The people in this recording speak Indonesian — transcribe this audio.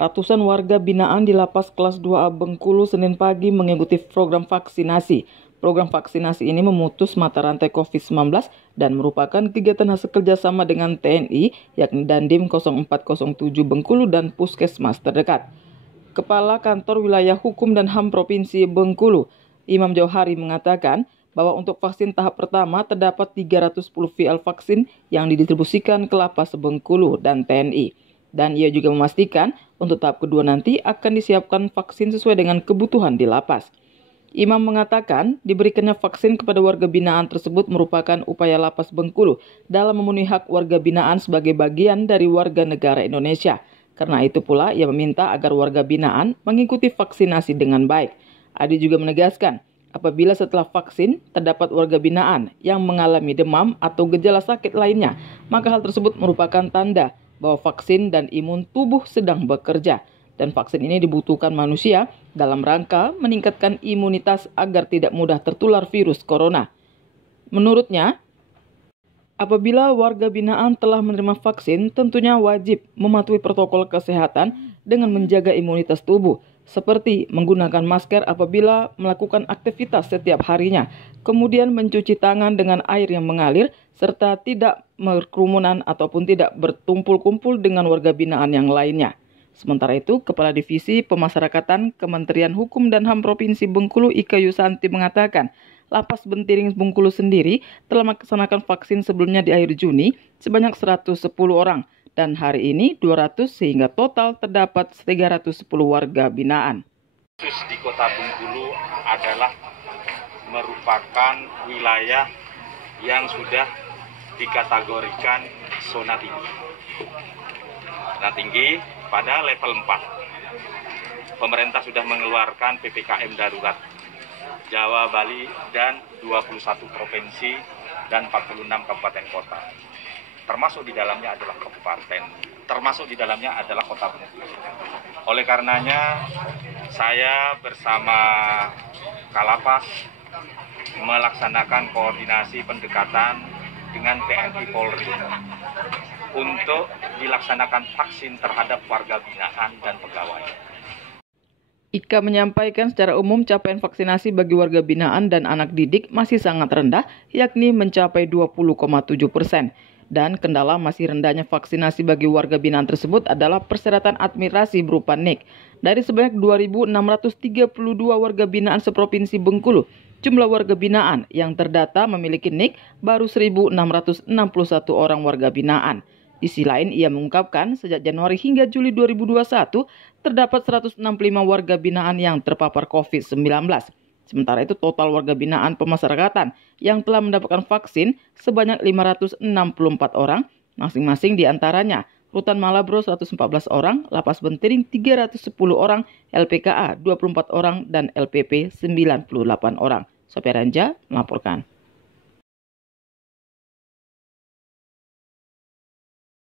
Ratusan warga binaan di Lapas Kelas 2A Bengkulu Senin pagi mengikuti program vaksinasi. Program vaksinasi ini memutus mata rantai COVID-19 dan merupakan kegiatan hasil kerjasama dengan TNI, yakni Dandim 0407 Bengkulu dan Puskesmas terdekat. Kepala Kantor Wilayah Hukum dan HAM Provinsi Bengkulu, Imam Jauhari mengatakan bahwa untuk vaksin tahap pertama terdapat 310 vial vaksin yang didistribusikan ke Lapas Bengkulu dan TNI. Dan ia juga memastikan untuk tahap kedua nanti akan disiapkan vaksin sesuai dengan kebutuhan di lapas. Imam mengatakan diberikannya vaksin kepada warga binaan tersebut merupakan upaya Lapas Bengkulu dalam memenuhi hak warga binaan sebagai bagian dari warga negara Indonesia. Karena itu pula ia meminta agar warga binaan mengikuti vaksinasi dengan baik. Adi juga menegaskan, apabila setelah vaksin terdapat warga binaan yang mengalami demam atau gejala sakit lainnya, maka hal tersebut merupakan tanda bahwa vaksin dan imun tubuh sedang bekerja. Dan vaksin ini dibutuhkan manusia dalam rangka meningkatkan imunitas agar tidak mudah tertular virus corona. Menurutnya, apabila warga binaan telah menerima vaksin, tentunya wajib mematuhi protokol kesehatan dengan menjaga imunitas tubuh, seperti menggunakan masker apabila melakukan aktivitas setiap harinya, kemudian mencuci tangan dengan air yang mengalir, serta tidak berkerumunan ataupun tidak bertumpul-kumpul dengan warga binaan yang lainnya. Sementara itu, Kepala Divisi Pemasyarakatan Kementerian Hukum dan HAM Provinsi Bengkulu Ika Yusanti mengatakan, Lapas Bentiring Bengkulu sendiri telah melaksanakan vaksin sebelumnya di akhir Juni sebanyak 110 orang dan hari ini 200 sehingga total terdapat 310 warga binaan. Di Kota Bengkulu adalah merupakan wilayah yang sudah dikategorikan zona tinggi. Zona tinggi pada level 4. Pemerintah sudah mengeluarkan PPKM darurat Jawa, Bali, dan 21 provinsi dan 46 kabupaten kota. Termasuk di dalamnya adalah kabupaten, termasuk di dalamnya adalah Kota Bengkulu. Oleh karenanya, saya bersama Kalapas melaksanakan koordinasi pendekatan dengan TNI Polri untuk dilaksanakan vaksin terhadap warga binaan dan pegawai. Ika menyampaikan secara umum capaian vaksinasi bagi warga binaan dan anak didik masih sangat rendah, yakni mencapai 20,7%. Dan kendala masih rendahnya vaksinasi bagi warga binaan tersebut adalah persyaratan administrasi berupa NIK. Dari sebanyak 2.632 warga binaan seprovinsi Bengkulu, jumlah warga binaan yang terdata memiliki NIK baru 1.661 orang warga binaan. Di sisi lain, ia mengungkapkan sejak Januari hingga Juli 2021, terdapat 165 warga binaan yang terpapar COVID-19. Sementara itu, total warga binaan pemasyarakatan yang telah mendapatkan vaksin sebanyak 564 orang, masing-masing diantaranya Rutan Malabro 114 orang, Lapas Bentiring 310 orang, LPKA 24 orang, dan LPP 98 orang. Sopiaranja melaporkan.